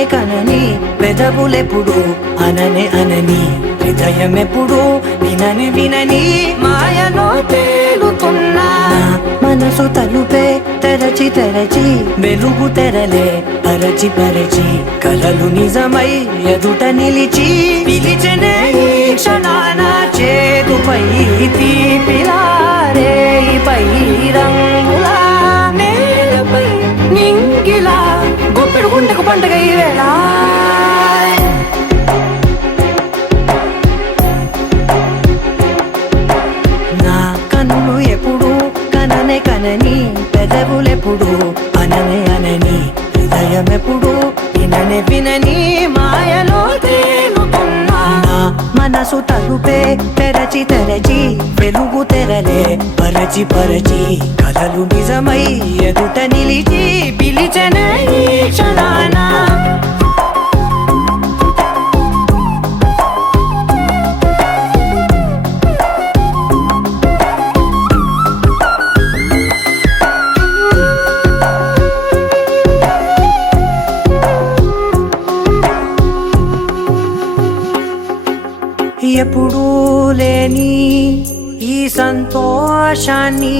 కననే కనని పెదవులెప్పుడు అననే అనని హృదయమెప్పుడు వినని వినని మాయలో తేలుతున్నా మనసు తలుపే తెరచి తెరచి వెలుగు తెరలే పరచి పరచి కలలు నిజమై ఎదుట నిలిచి పిలిచెనే ఈ క్షణాన చేతుపై తీపిలారేపై రంగులా నేలపై నింగిలా గుప్పెడు గుండెకు పండగ ఈ వేళ నా కన్ను ఎప్పుడు కననే కనని పెదవులెప్పుడు అననే అనని హృదయమెప్పుడు విననే వినని మాయలో తేలుతున్నా మనసు తలుపే తెరచి తెరచి వెలుగు తెరలే పరచి పరచి కలలు నిజమై ఎదుట నిలిచి పిలిచెనే ఈ క్షణాన ఎప్పుడూ లేని ఈ సంతోషాన్ని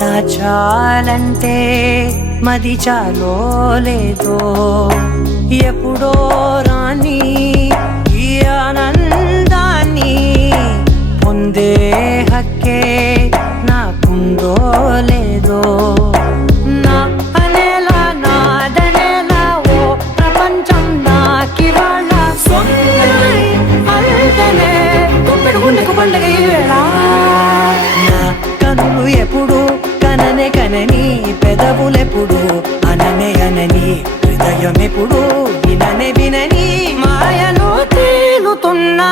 దాచాలంటే మది చాలో లేదో ఎప్పుడో రాని ఈ ఆనందాన్ని పొందే హక్కే నాకుందో లేదో నా అనేలా నాదనేలా ఓ ప్రపంచం నాకివాళ్ళ సొంతమై అల్దనే గుప్పెడు గుండెకు పండగ ఈ వేళ నా కన్ను ఎప్పుడు కననే కనని పెదవులెప్పుడు అననే అనని హృదయమెప్పుడు విననే వినని మాయలో తేలుతున్నా